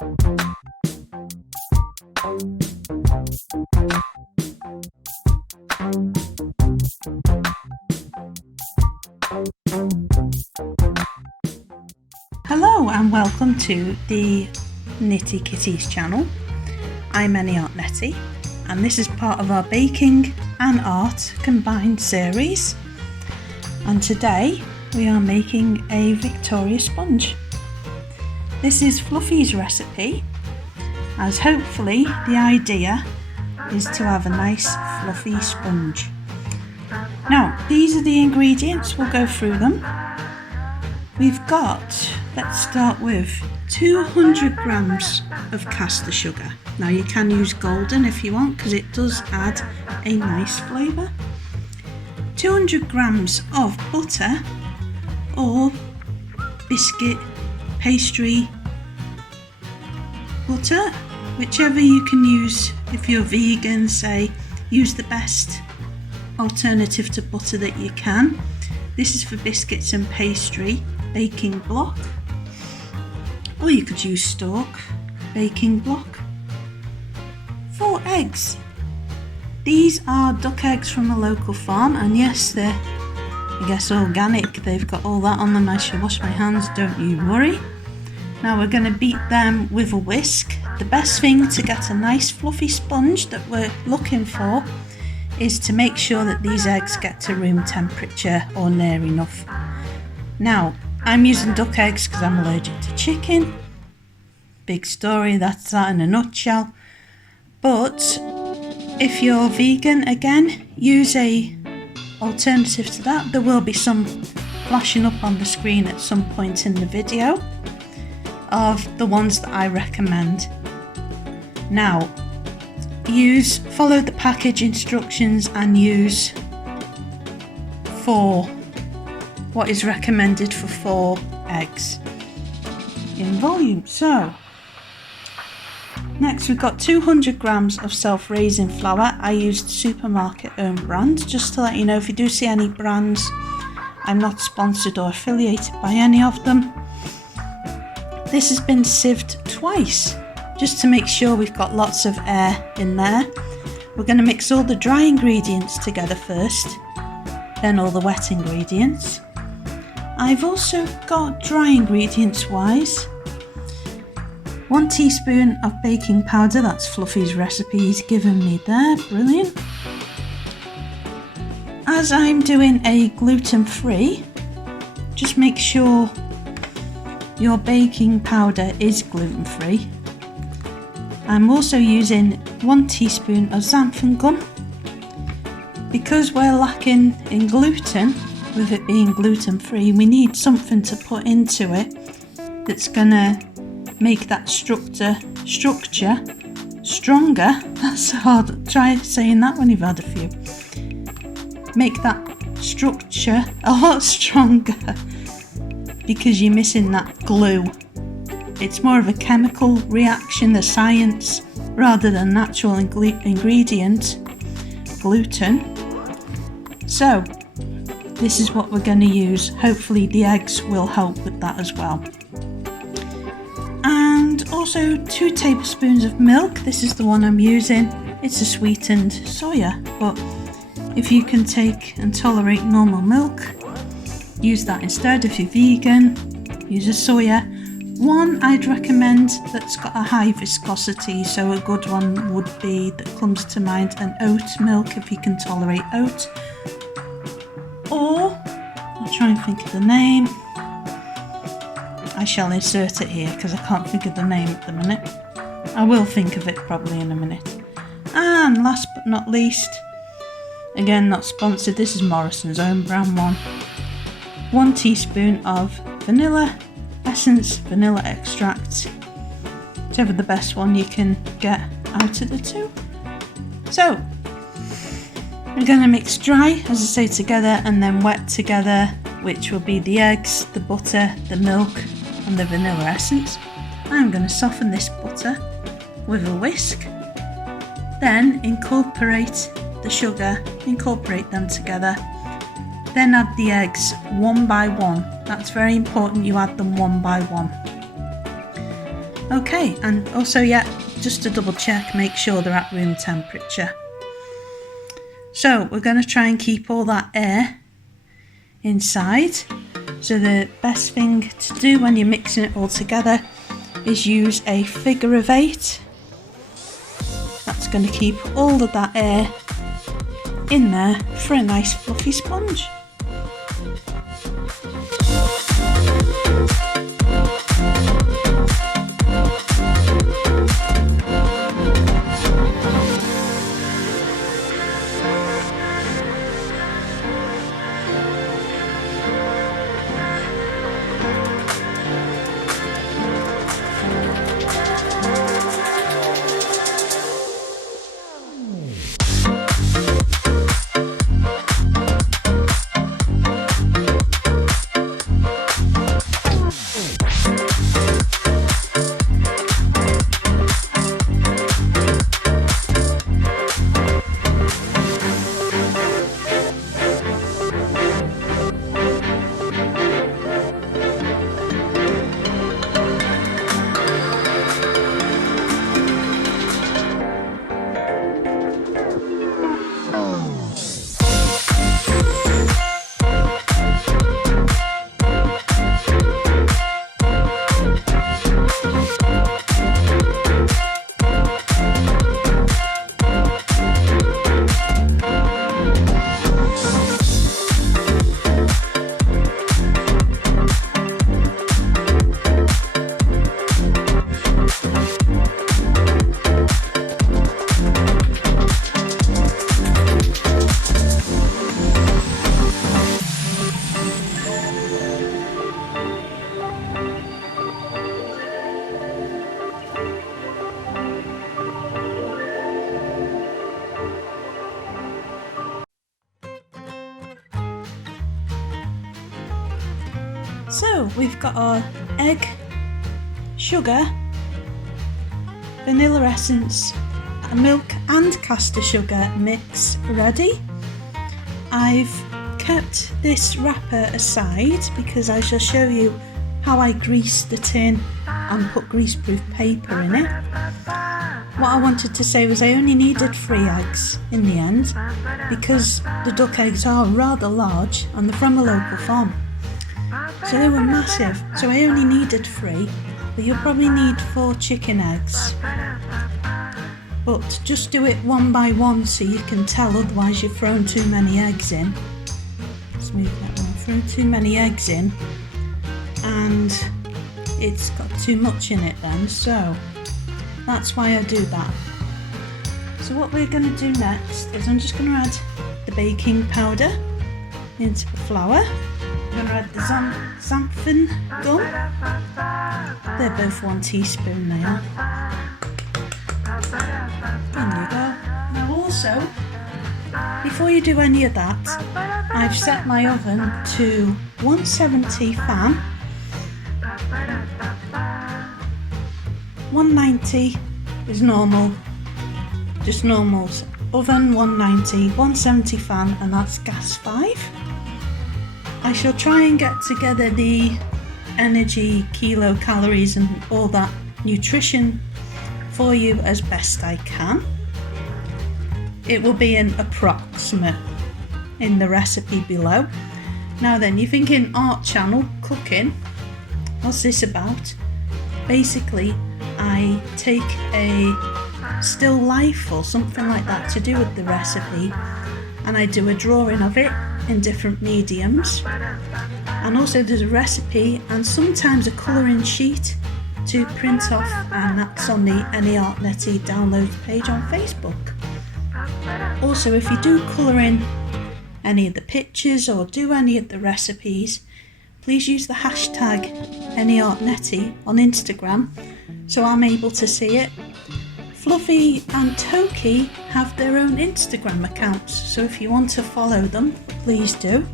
Hello and welcome to the Nitty Kitties channel. I'm xXNettyXx and this is part of our baking and art combined series, and today we are making a Victoria sponge. This is Fluffy's recipe, as hopefully the idea is to have a nice fluffy sponge. Now these are the ingredients, we'll go through them. We've got, let's start with 200 grams of caster sugar. Now you can use golden if you want, because it does add a nice flavour. 200 grams of butter or biscuit pastry butter, whichever you can use. If you're vegan, say, use the best alternative to butter that you can. This is for biscuits and pastry. Baking block, or you could use stalk baking block. 4 eggs. These are duck eggs from a local farm, and yes, they're, I guess, organic. They've got all that on them. I shall wash my hands, don't you worry. Now we're going to beat them with a whisk. The best thing to get a nice fluffy sponge that we're looking for is to make sure that these eggs get to room temperature or near enough. Now I'm using duck eggs because I'm allergic to chicken. Big story, that's that in a nutshell. But if you're vegan, again, use a alternative to that. There will be some flashing up on the screen at some point in the video of the ones that I recommend. Now, follow the package instructions and use what is recommended for 4 eggs in volume. So next we've got 200 grams of self-raising flour. I used supermarket own brand, just to let you know. If you do see any brands, I'm not sponsored or affiliated by any of them. This has been sieved twice just to make sure we've got lots of air in there. We're going to mix all the dry ingredients together first, then all the wet ingredients. I've also got dry ingredients wise 1 teaspoon of baking powder. That's Fluffy's recipe he's given me there, brilliant. As I'm doing a gluten free, just make sure your baking powder is gluten free. I'm also using 1 teaspoon of xanthan gum. Because we're lacking in gluten, with it being gluten free, we need something to put into it that's gonna make that structure stronger. That's hard, try saying that when you've had a few. Make that structure a lot stronger, because you're missing that glue. It's more of a chemical reaction, the science, rather than natural ingredient, gluten. So this is what we're going to use. Hopefully the eggs will help with that as well. And also 2 tablespoons of milk. This is the one I'm using. It's a sweetened soya, but if you can take and tolerate normal milk, use that instead. If you're vegan, use a soya. One I'd recommend that's got a high viscosity, so a good one would be, that comes to mind, an oat milk if you can tolerate oat. Or, I'll try and think of the name. I shall insert it here because I can't think of the name at the minute. I will think of it probably in a minute. And last but not least, again not sponsored, this is Morrison's own brand one. 1 teaspoon of vanilla essence, vanilla extract, whichever the best one you can get out of the 2. So we're going to mix dry, as I say, together, and then wet together, which will be the eggs, the butter, the milk and the vanilla essence. I'm going to soften this butter with a whisk, then incorporate the sugar, incorporate them together, then add the eggs 1 by 1. That's very important, you add them 1 by 1. Okay, and also, yeah, just to double check, make sure they're at room temperature. So we're going to try and keep all that air inside. So the best thing to do when you're mixing it all together is use a figure of 8. That's going to keep all of that air in there for a nice fluffy sponge. So we've got our egg, sugar, vanilla essence, milk and caster sugar mix ready. I've kept this wrapper aside because I shall show you how I greased the tin and put greaseproof paper in it. What I wanted to say was I only needed 3 eggs in the end because the duck eggs are rather large and they're from a local farm. So they were massive, so I only needed 3, but you'll probably need 4 chicken eggs. But just do it one by one so you can tell, otherwise you've thrown too many eggs in. Let's move that one. Thrown too many eggs in and it's got too much in it then, so that's why I do that. So what we're going to do next is I'm just going to add the baking powder into the flour. I'm going to add the xanthan gum. They're both 1 teaspoon, they are. In you go. Now also, before you do any of that, I've set my oven to 170 fan. 190 is normal, just normal. Oven 190, 170 fan, and that's gas 5. I shall try and get together the energy, kilocalories and all that nutrition for you as best I can. It will be an approximate in the recipe below. Now then, you're thinking art channel, cooking, what's this about? Basically, I take a still life or something like that to do with the recipe and I do a drawing of it in different mediums, and also there's a recipe and sometimes a colouring sheet to print off, and that's on the xXNetty downloads page on Facebook. Also, if you do colour in any of the pictures or do any of the recipes, please use the hashtag xXNetty on Instagram so I'm able to see it. Fluffy and Toki have their own Instagram accounts, so if you want to follow them, please do.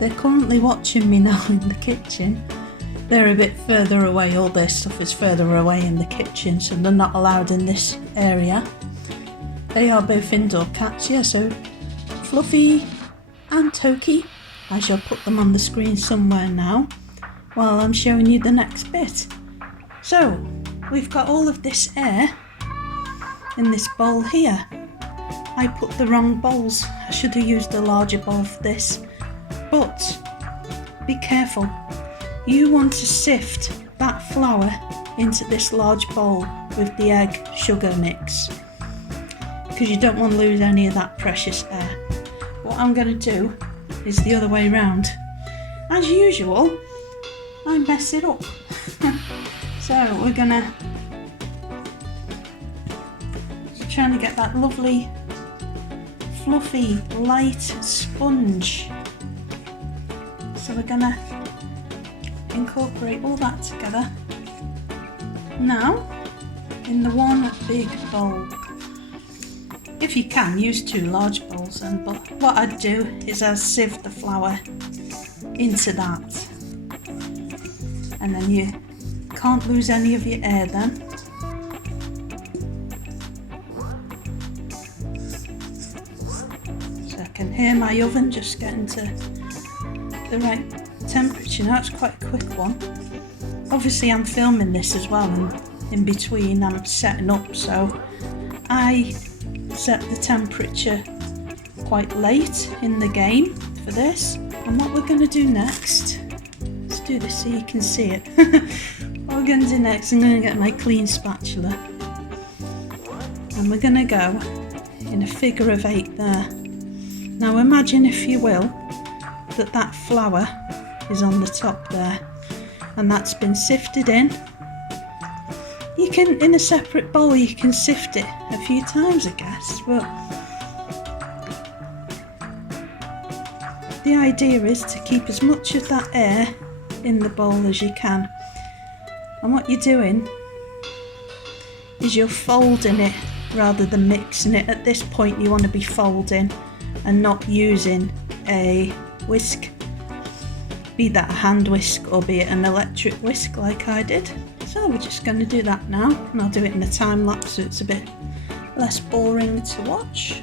They're currently watching me now in the kitchen. They're a bit further away, all their stuff is further away in the kitchen, so they're not allowed in this area. They are both indoor cats, yeah, so Fluffy and Toki, I shall put them on the screen somewhere now while I'm showing you the next bit. So, we've got all of this air in this bowl here. I put the wrong bowls. I should have used a larger bowl for this. But be careful. You want to sift that flour into this large bowl with the egg sugar mix, because you don't want to lose any of that precious air. What I'm going to do is the other way around. As usual, I mess it up. So we're trying to get that lovely, fluffy, light sponge. So we're gonna incorporate all that together. Now, in the one big bowl. If you can, use 2 large bowls, but what I'd do is I'd sieve the flour into that. And then you can't lose any of your air then. So I can hear my oven just getting to the right temperature. Now it's quite a quick one. Obviously I'm filming this as well, and in between I'm setting up, so I set the temperature quite late in the game for this. And what we're going to do next, let's do this so you can see it. What we're going to do next, I'm going to get my clean spatula, and we're going to go in a figure of 8 there. Now imagine, if you will, that flour is on the top there, and that's been sifted in. You can, in a separate bowl, you can sift it a few times, I guess, but the idea is to keep as much of that air in the bowl as you can. And what you're doing is you're folding it rather than mixing it. At this point you want to be folding and not using a whisk, be that a hand whisk or be it an electric whisk like I did. So we're just going to do that now, and I'll do it in a time lapse so it's a bit less boring to watch.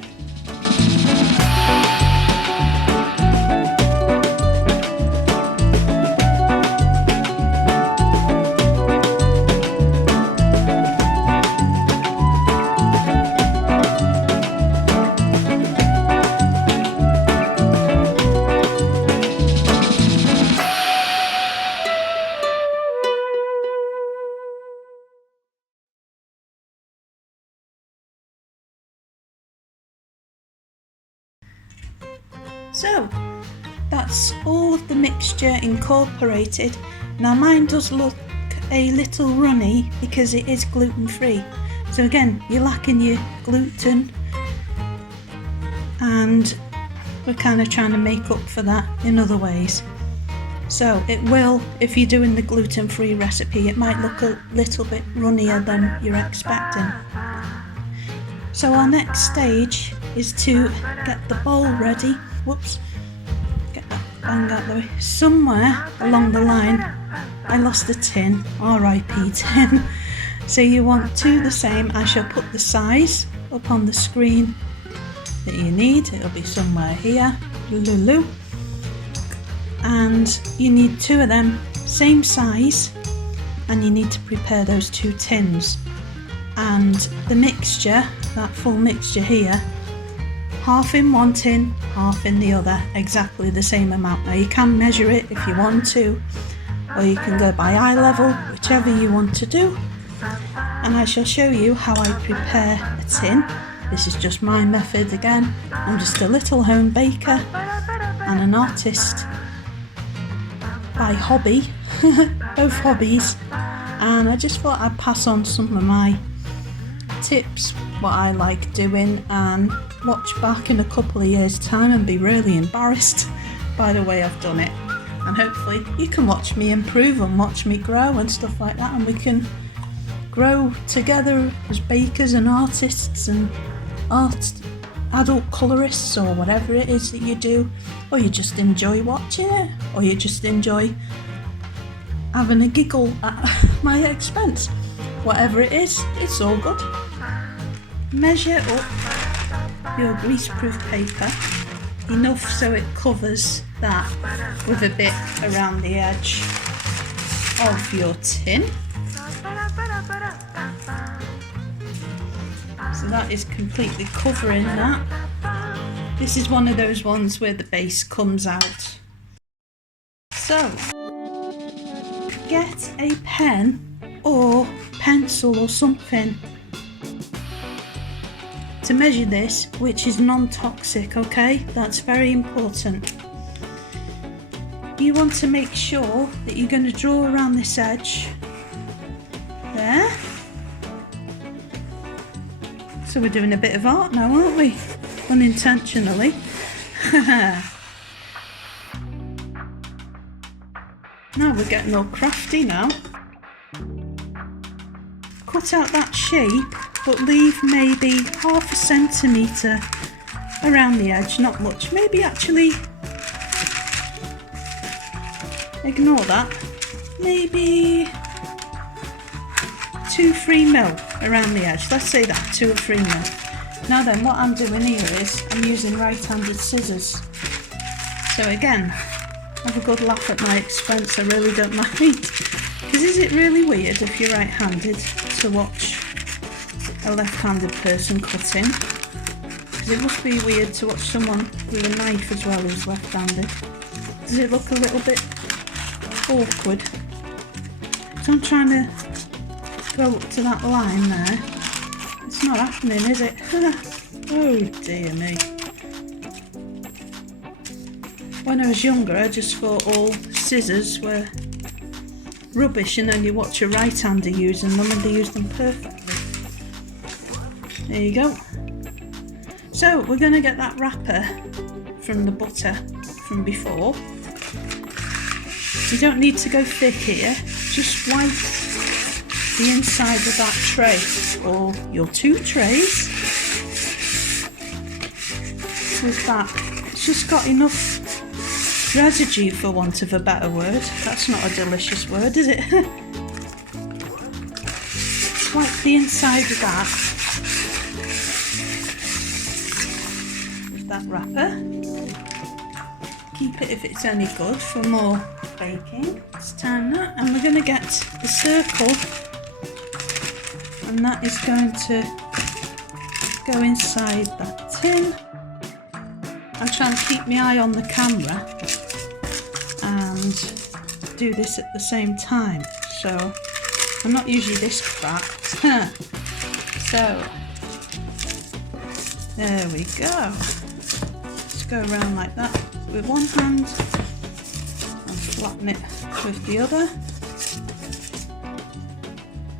So that's all of the mixture incorporated. Now mine does look a little runny because it is gluten free. So again, you're lacking your gluten, and we're kind of trying to make up for that in other ways. So it will, if you're doing the gluten free recipe, it might look a little bit runnier than you're expecting. So our next stage is to get the bowl ready. Whoops, get that bang out the way. Somewhere along the line I lost a tin, RIP tin. So you want 2 the same. I shall put the size up on the screen that you need. It'll be somewhere here, lulu. And you need 2 of them, same size, and you need to prepare those 2 tins. And the mixture, that full mixture here, half in one tin, half in the other, exactly the same amount. Now you can measure it if you want to, or you can go by eye level, whichever you want to do. And I shall show you how I prepare a tin. This is just my method again. I'm just a little home baker and an artist by hobby, both hobbies, and I just thought I'd pass on some of my tips, what I like doing, and watch back in a couple of years time and be really embarrassed by the way I've done it. And hopefully you can watch me improve and watch me grow and stuff like that, and we can grow together as bakers and artists and adult colourists, or whatever it is that you do, or you just enjoy watching it, or you just enjoy having a giggle at my expense. Whatever it is, it's all good. Measure up your greaseproof paper enough so it covers that with a bit around the edge of your tin. So that is completely covering that. This is one of those ones where the base comes out. So get a pen or pencil or something to measure this, which is non-toxic, okay? That's very important. You want to make sure that you're going to draw around this edge there. So we're doing a bit of art now, aren't we? Unintentionally. Now we're getting all crafty now. Cut out that shape, but leave maybe 1/2 centimetre around the edge, not much. Maybe actually, ignore that, maybe 2-3 mil around the edge. Let's say that, 2 or 3 mil. Now then, what I'm doing here is I'm using right-handed scissors. So again, have a good laugh at my expense, I really don't mind. Because is it really weird if you're right-handed to watch a left-handed person cutting? Because it must be weird to watch someone with a knife as well who's left-handed. Does it look a little bit awkward? So I'm trying to go up to that line there. It's not happening, is it? Oh dear me. When I was younger, I just thought all scissors were rubbish, and then you watch a right-hander using them and they use them perfectly. There you go. So we're going to get that wrapper from the butter from before. You don't need to go thick here, just wipe the inside of that tray, or your 2 trays, with that. It's just got enough residue, for want of a better word. That's not a delicious word, is it? Swipe the inside of that with that wrapper. Keep it if it's any good for more baking. Let's turn that, and we're going to get the circle, and that is going to go inside that tin. I'm trying to keep my eye on the camera and do this at the same time, so I'm not usually this crap. So there we go. Just go around like that with one hand and flatten it with the other,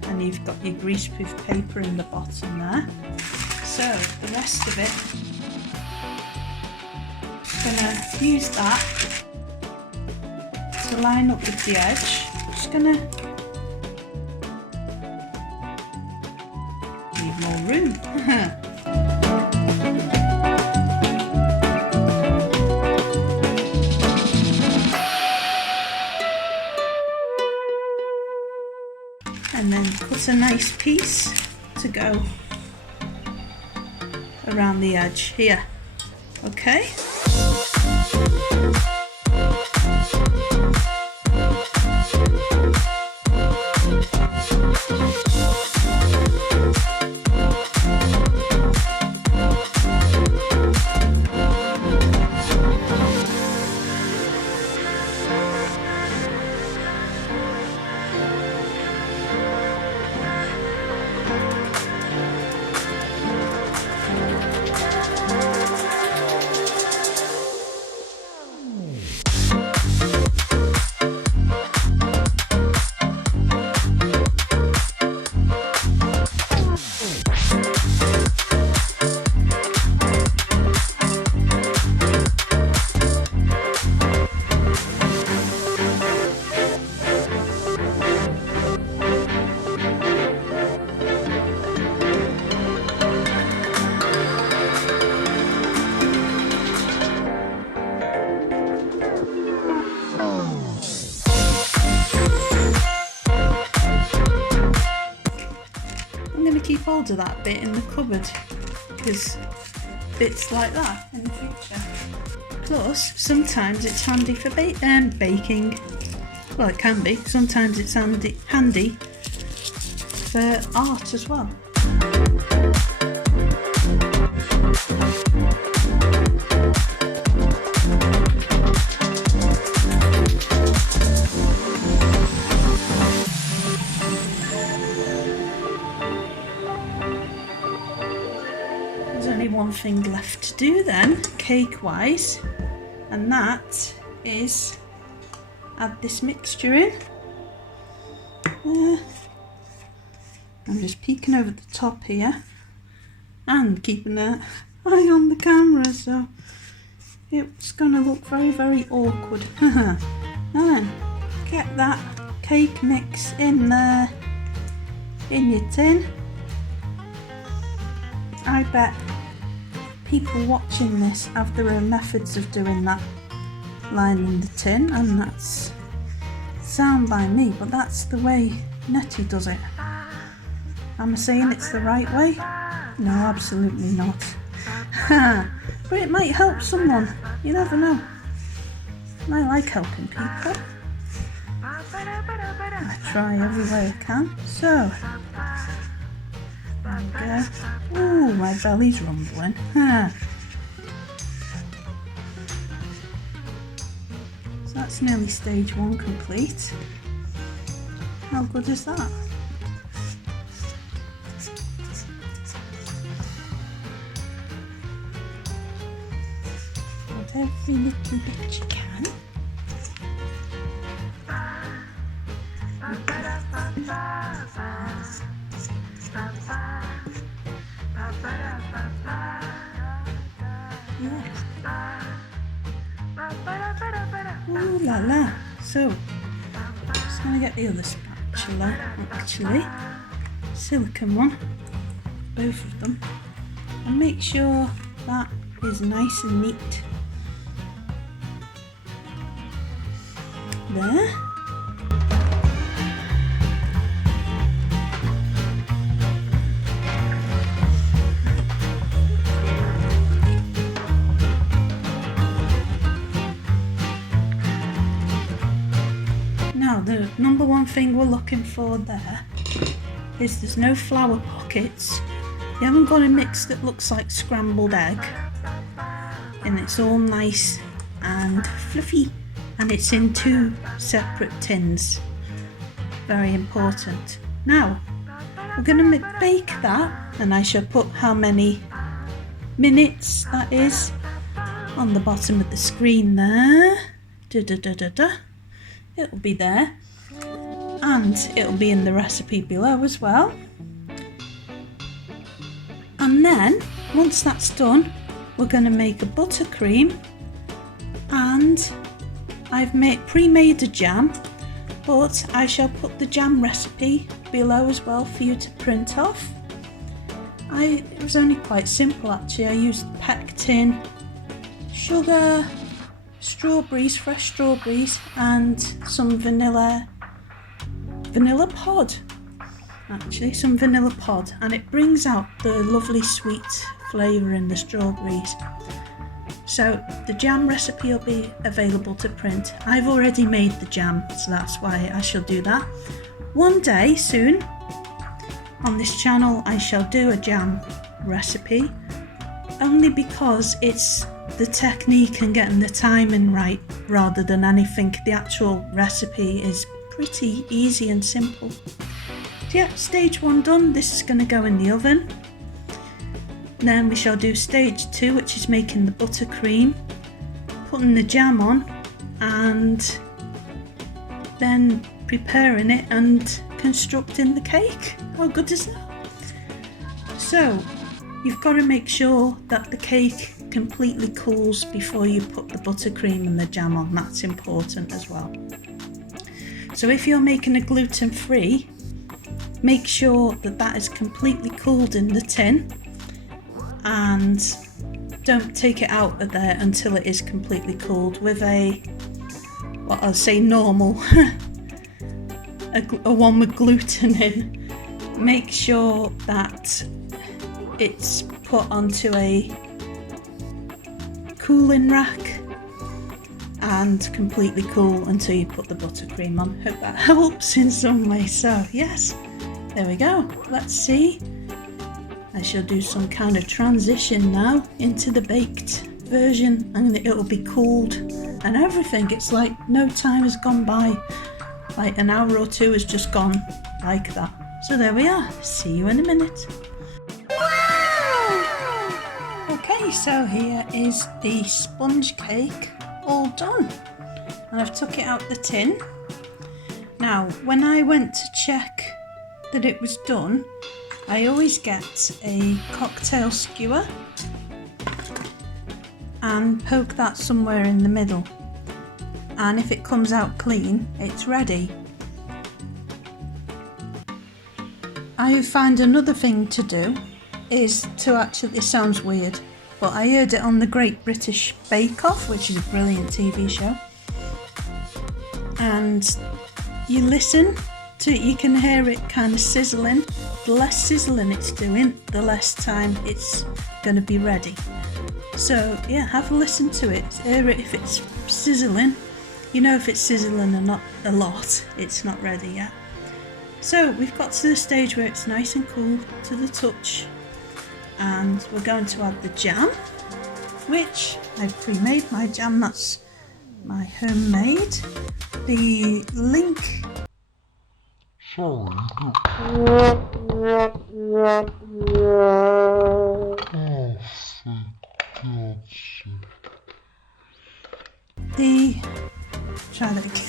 and you've got your greaseproof paper in the bottom there. So the rest of it, I'm gonna use that to line up with the edge. Just gonna leave more room. And then cut a nice piece to go around the edge here. Okay. Keep hold of that bit in the cupboard, because bits like that in the future. Plus, sometimes it's handy for baking. Well, it can be. Sometimes it's handy for art as well. There's only one thing left to do then, cake wise, and that is add this mixture in. I'm just peeking over the top here and keeping an eye on the camera, so it's going to look very, very awkward. Now then, get that cake mix in there, in your tin. I bet people watching this have their own methods of doing that, lining the tin, and that's sound by me, but that's the way Netty does it. Am I saying it's the right way? No, absolutely not. But it might help someone, you never know. I like helping people. I try every way I can. So, there we go. Ooh, my belly's rumbling. So that's nearly stage 1 complete. How good is that? Add every little bit you can. Ooh la la. So, just going to get the other spatula, actually, silicone one, both of them, and make sure that is nice and neat. There. Now the number one thing we're looking for there is there's no flower pockets. You haven't got a mix that looks like scrambled egg, and it's all nice and fluffy, and it's in 2 separate tins. Very important. Now we're going to bake that, and I shall put how many minutes that is on the bottom of the screen there. It'll be there, and it'll be in the recipe below as well. And then once that's done, we're going to make a buttercream, and I've pre-made a jam, but I shall put the jam recipe below as well for you to print off. It was only quite simple actually. I used pectin, sugar, strawberries, fresh strawberries, and some vanilla pod, actually some vanilla pod, and it brings out the lovely sweet flavour in the strawberries. So the jam recipe will be available to print. I've already made the jam, so that's why I shall do that. One day soon on this channel I shall do a jam recipe, only because it's the technique and getting the timing right rather than anything. The actual recipe is pretty easy and simple. So yeah, stage 1 done. This is going to go in the oven. Then we shall do stage 2, which is making the buttercream, putting the jam on, and then preparing it and constructing the cake. How good is that? So you've got to make sure that the cake completely cools before you put the buttercream and the jam on. That's important as well. So if you're making a gluten-free, make sure that that is completely cooled in the tin, and don't take it out of there until it is completely cooled. With what I'll say normal, a one with gluten in, make sure that it's put onto a cooling rack and completely cool until you put the buttercream on. Hope that helps in some way. So yes, there we go. Let's see I shall do some kind of transition now into the baked version, and it'll be cooled and everything. It's like no time has gone by, like an hour or two has just gone like that. So there we are, see you in a minute. Okay, so here is the sponge cake all done, and I've took it out the tin. Now when I went to check that it was done, I always get a cocktail skewer and poke that somewhere in the middle, and if it comes out clean, it's ready. I find another thing to do is to actually, it sounds weird, but I heard it on the Great British Bake Off, which is a brilliant TV show, and you listen to it, you can hear it kind of sizzling. The less sizzling it's doing, the less time it's going to be ready. So yeah, have a listen to it, hear it if it's sizzling. You know if it's sizzling or not a lot, it's not ready yet. So we've got to the stage where it's nice and cool to the touch, and we're going to add the jam, which I've pre-made my jam, that's my homemade. The link try that again.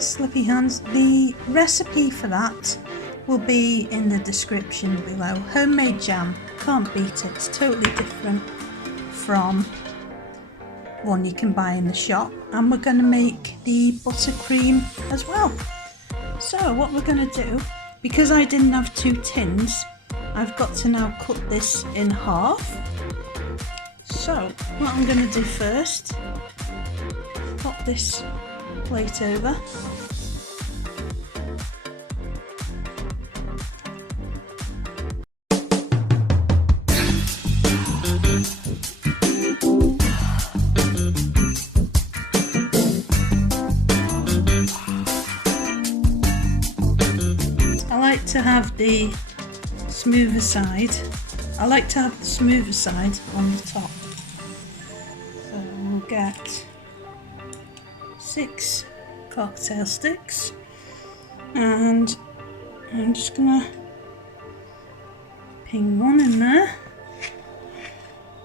Slippy hands. The recipe for that will be in the description below. Homemade jam, can't beat it. It's totally different from one you can buy in the shop, and we're going to make the buttercream as well. So what we're going to do, because I didn't have 2 tins, I've got to now cut this in half. So what I'm going to do first, pop this plate over. I like to have the smoother side. I like to have the smoother side on the top. So we'll get 6 cocktail sticks, and I'm just gonna ping one in there,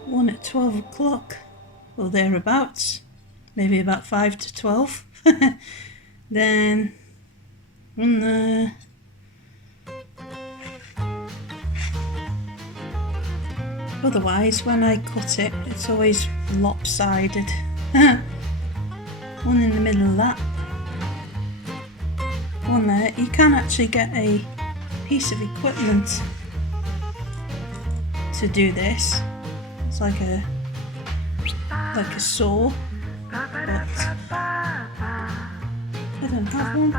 one at 12 o'clock or thereabouts, maybe about 5 to 12. Then one there, otherwise when I cut it, it's always lopsided. One in the middle of that, one there. You can actually get a piece of equipment to do this. It's like a saw, but I don't have one.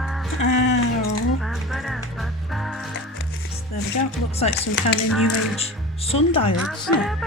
So there we go. Looks like some kind of new age sundial, doesn't it?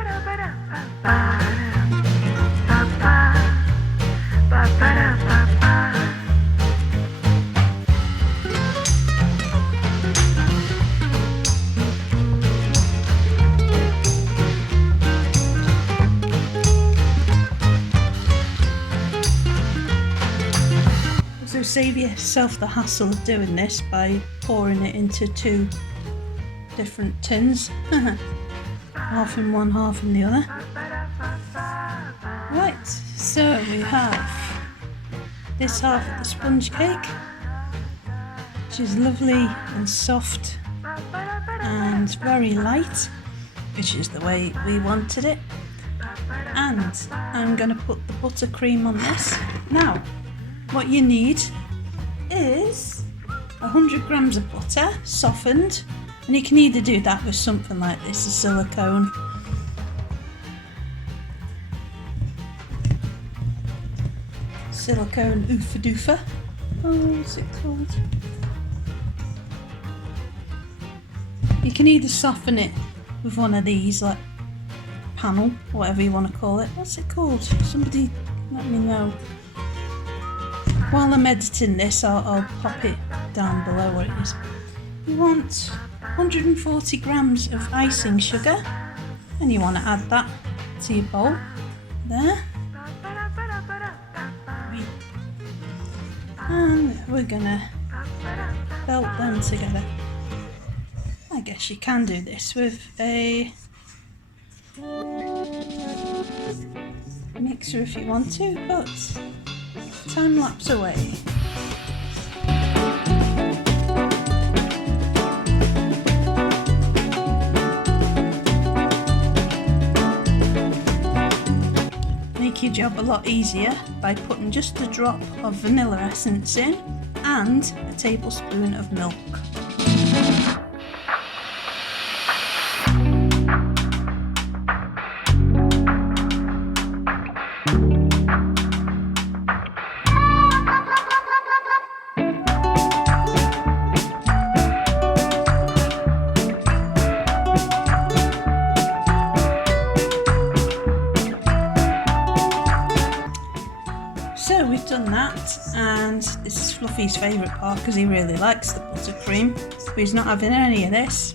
So save yourself the hassle of doing this by pouring it into 2 different tins. Half in one, half in the other. Right, so we have this half of the sponge cake, which is lovely and soft and very light, which is the way we wanted it. And I'm going to put the buttercream on this. Now, what you need is 100 grams of butter, softened, and you can either do that with something like this, a silicone. Silicone oofa doofa. Oh, what's it called? You can either soften it with one of these, like panel, whatever you want to call it. What's it called? Somebody let me know. While I'm editing this, I'll pop it down below what it is. You want 140 grams of icing sugar, and you want to add that to your bowl there. And we're gonna belt them together. I guess you can do this with a mixer if you want to, but time lapse away. Make your job a lot easier by putting just a drop of vanilla essence in and a tablespoon of milk. So we've done that, and this is Fluffy's favourite part because he really likes the buttercream, but he's not having any of this.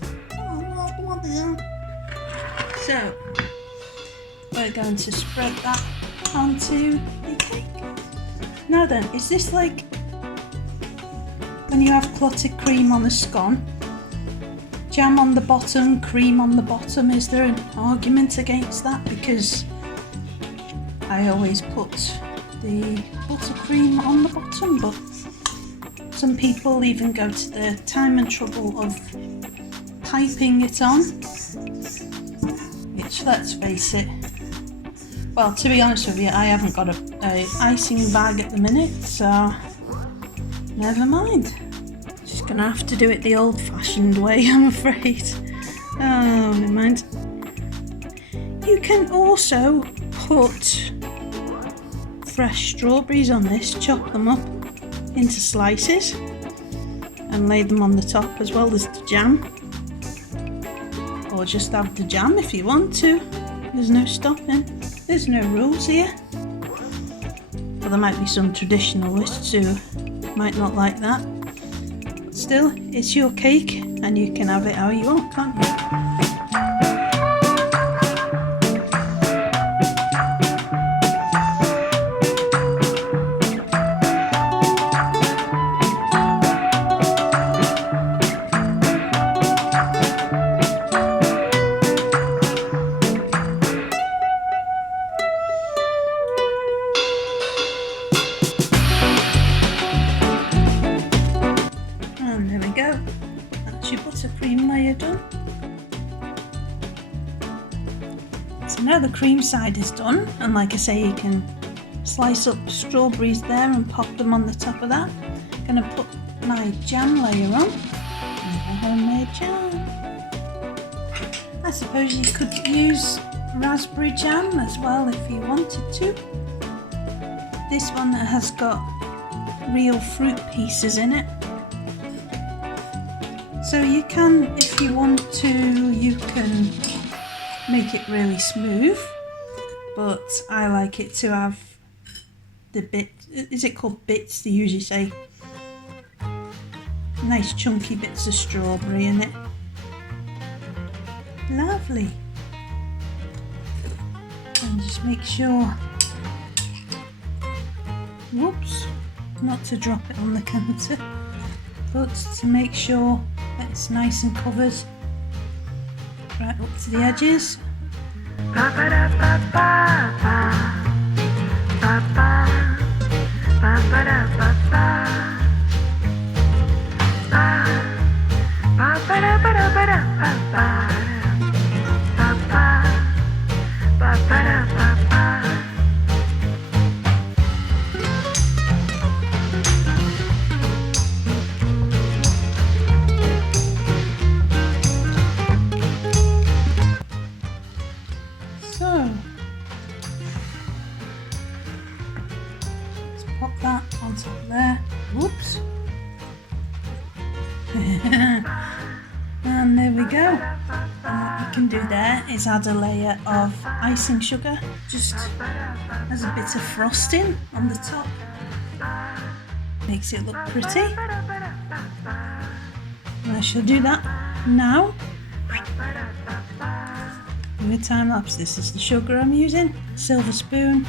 So we're going to spread that onto the cake. Now then, is this like when you have clotted cream on a scone? Jam on the bottom, cream on the bottom. Is there an argument against that? Because I always put the buttercream on the bottom, but some people even go to the time and trouble of piping it on, which, let's face it, well, to be honest with you, I haven't got a icing bag at the minute, so never mind. Just gonna have to do it the old-fashioned way, I'm afraid. Oh, never mind. You can also put fresh strawberries on this, chop them up into slices and lay them on the top as well as the jam, or just have the jam if you want to. There's no stopping, there's no rules here. Well, there might be some traditionalists who might not like that, but still, it's your cake and you can have it how you want, can't you? And there we go, that's your buttercream layer done. So now the cream side is done, and like I say, you can slice up strawberries there and pop them on the top of that. I'm going to put my jam layer on, homemade jam. I suppose you could use raspberry jam as well if you wanted to. This one has got real fruit pieces in it. So you can, if you want to, you can make it really smooth, but I like it to have the bit, is it called bits they usually say? Nice chunky bits of strawberry in it. Lovely. And just make sure, whoops, not to drop it on the counter, but to make sure that it's nice and covered right up to the edges. So let's pop that on top there. Whoops. And there we go. And what you can do there is add a layer of icing sugar, just as a bit of frosting on the top. Makes it look pretty. And I shall do that Now, in the time lapse, this is the sugar I'm using, silver spoon.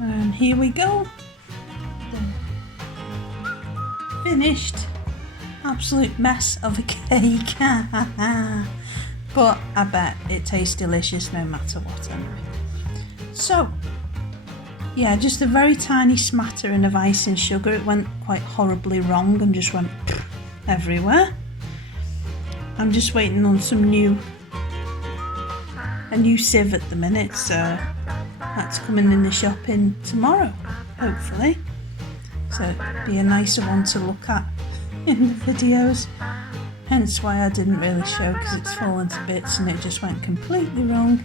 And here we go. Finished. Absolute mess of a cake. But I bet it tastes delicious no matter what anyway. So, yeah, just a very tiny smattering of ice and sugar. It went quite horribly wrong and just went everywhere. I'm just waiting on a new sieve at the minute, so that's coming in the shop in tomorrow, hopefully. So it'd be a nicer one to look at in the videos. Hence why I didn't really show, because it's fallen to bits and it just went completely wrong.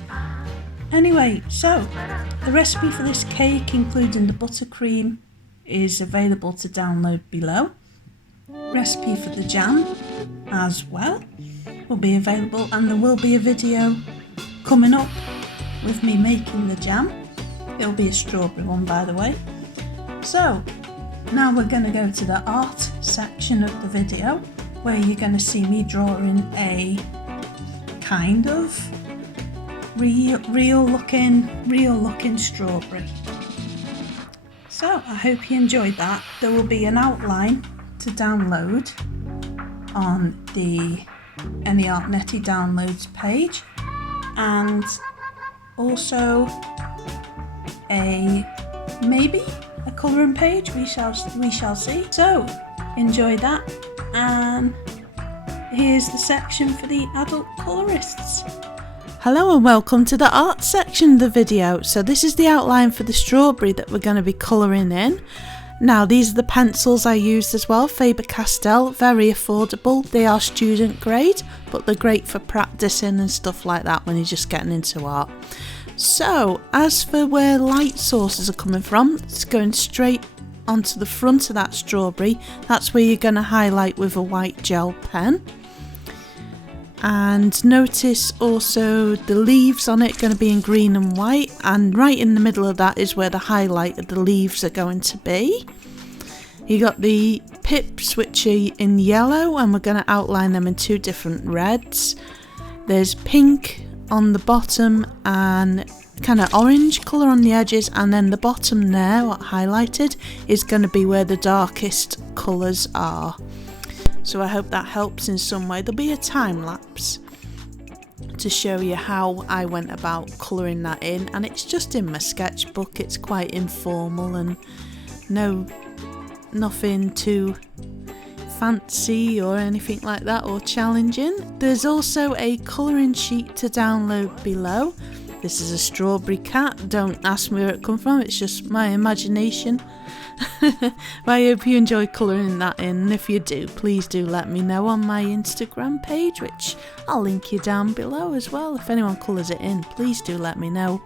Anyway, so the recipe for this cake, including the buttercream, is available to download below. Recipe for the jam as well will be available, and there will be a video coming up with me making the jam. It'll be a strawberry one, by the way. So now we're going to go to the art section of the video, where you're going to see me drawing a kind of real looking strawberry. So I hope you enjoyed that. There will be an outline to download on the Any Art Netty downloads page, and also maybe a colouring page. We shall see. So enjoy that, and here's the section for the adult colourists. Hello and welcome to the art section of the video. So this is the outline for the strawberry that we're going to be colouring in. Now these are the pencils I used as well, Faber-Castell, very affordable. They are student grade, but they're great for practicing and stuff like that when you're just getting into art. So as for where light sources are coming from, it's going straight onto the front of that strawberry. That's where you're going to highlight with a white gel pen. And notice also the leaves on it going to be in green and white, and right in the middle of that is where the highlight of the leaves are going to be. You got the pips, which are in yellow, and we're going to outline them in two different reds. There's pink on the bottom and kind of orange colour on the edges, and then the bottom there, what highlighted, is going to be where the darkest colours are. So I hope that helps in some way. There'll be a time lapse to show you how I went about colouring that in, and it's just in my sketchbook. It's quite informal and nothing too fancy or anything like that or challenging. There's also a colouring sheet to download below. This is a strawberry cat. Don't ask me where it comes from, it's just my imagination. I hope you enjoy colouring that in, and if you do, please do let me know on my Instagram page, which I'll link you down below as well. If anyone colours it in, please do let me know.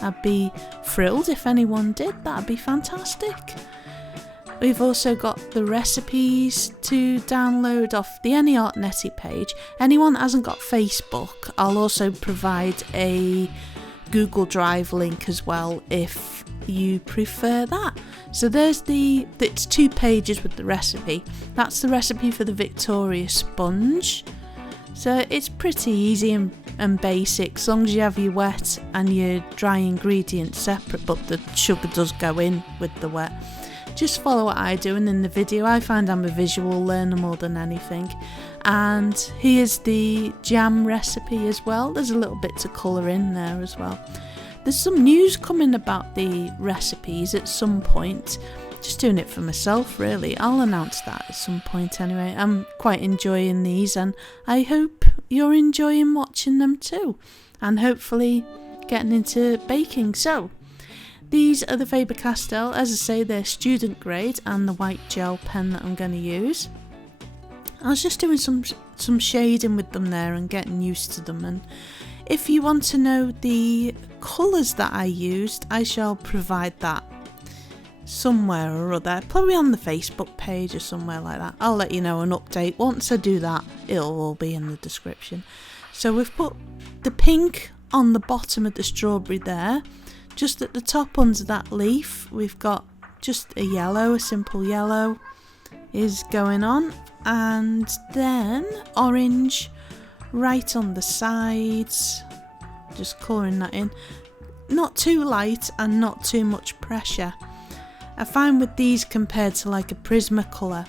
I'd be thrilled if anyone did. That'd be fantastic. We've also got the recipes to download off the Any Art Netty page. Anyone that hasn't got Facebook, I'll also provide a Google Drive link as well if you prefer that. So it's 2 pages with the recipe. That's the recipe for the Victoria sponge. So it's pretty easy and basic, as long as you have your wet and your dry ingredients separate, but the sugar does go in with the wet. Just follow what I do, and in the video I find I'm a visual learner more than anything. And here's the jam recipe as well. There's a little bit to colour in there as well. There's some news coming about the recipes at some point. Just doing it for myself really. I'll announce that at some point anyway. I'm quite enjoying these, and I hope you're enjoying watching them too, and hopefully getting into baking. So these are the Faber-Castell. As I say, they're student grade, and the white gel pen that I'm going to use. I was just doing some shading with them there and getting used to them. And if you want to know the colours that I used, I shall provide that somewhere or other, probably on the Facebook page or somewhere like that. I'll let you know an update. Once I do that, it'll all be in the description. So we've put the pink on the bottom of the strawberry there. Just at the top under that leaf, we've got just a yellow, a simple yellow is going on. and then orange right on the sides, just colouring that in. Not too light and not too much pressure. I find with these compared to like a Prismacolor,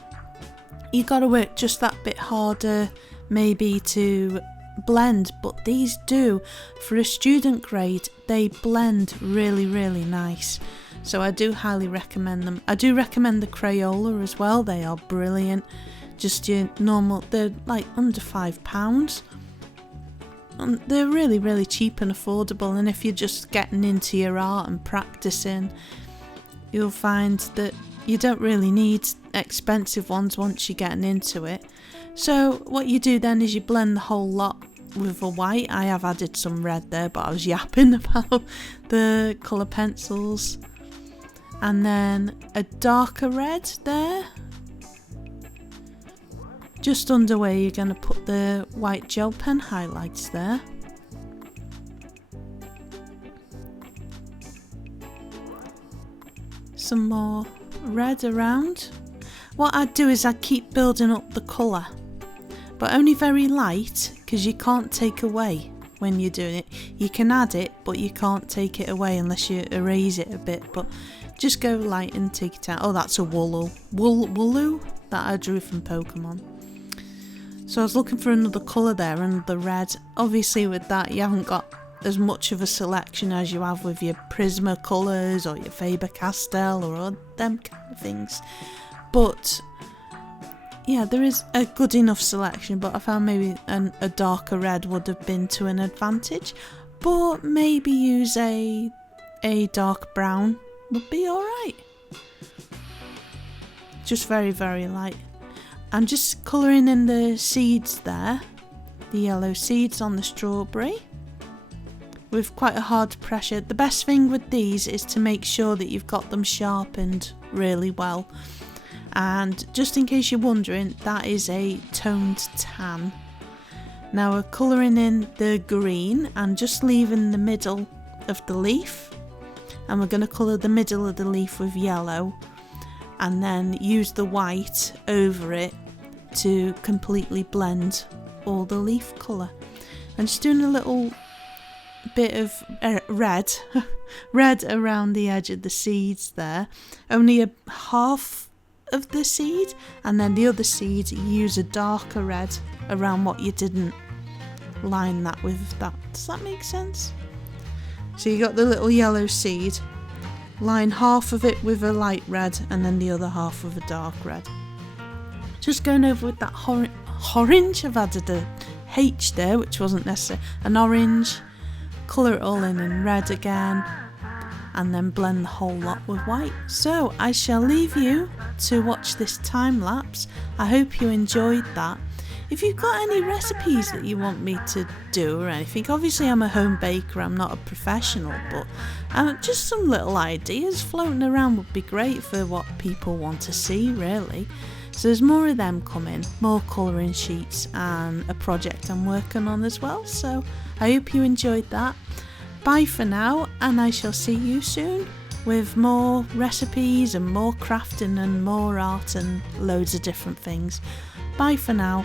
you got to work just that bit harder maybe to blend, but these do, for a student grade, they blend really nice. So I do highly recommend them. I do recommend the Crayola as well. They are brilliant. Just your normal, they're like under £5. And they're really cheap and affordable, and if you're just getting into your art and practicing, you'll find that you don't really need expensive ones once you're getting into it. So what you do then is you blend the whole lot with a white. I have added some red there, but I was yapping about the colour pencils. And then a darker red there, just under where you're going to put the white gel pen highlights there. Some more red around. What I'd do is I'd keep building up the colour, but only very light, because you can't take away when you're doing it. You can add it, but you can't take it away unless you erase it a bit, but just go light and take it out. Oh, that's a Wooloo that I drew from Pokemon. So I was looking for another colour there, and the red. Obviously with that you haven't got as much of a selection as you have with your Prismacolors or your Faber-Castell or all them kind of things. But yeah, there is a good enough selection, but I found maybe a darker red would have been to an advantage. But maybe use a dark brown would be alright. Just very light. I'm just colouring in the seeds there, the yellow seeds on the strawberry, with quite a hard pressure. The best thing with these is to make sure that you've got them sharpened really well. And just in case you're wondering, that is a toned tan. Now we're colouring in the green and just leaving the middle of the leaf, and we're going to colour the middle of the leaf with yellow, and then use the white over it to completely blend all the leaf colour. I'm just doing a little bit of red around the edge of the seeds there, only a half of the seed, and then the other seed use a darker red around what you didn't line that with. That, does that make sense? So you got the little yellow seed, line half of it with a light red and then the other half with a dark red. Just going over with that orange. I've added a H there, which wasn't necessary. An orange, colour it all in red again, and then blend the whole lot with white. So I shall leave you to watch this time lapse. I hope you enjoyed that. If you've got any recipes that you want me to do or anything, obviously I'm a home baker, I'm not a professional, but just some little ideas floating around would be great for what people want to see, really. So there's more of them coming, more colouring sheets, and a project I'm working on as well. So I hope you enjoyed that. Bye for now, and I shall see you soon with more recipes and more crafting and more art and loads of different things. Bye for now.